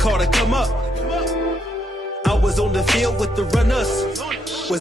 call to come up. I was on the field with the runners.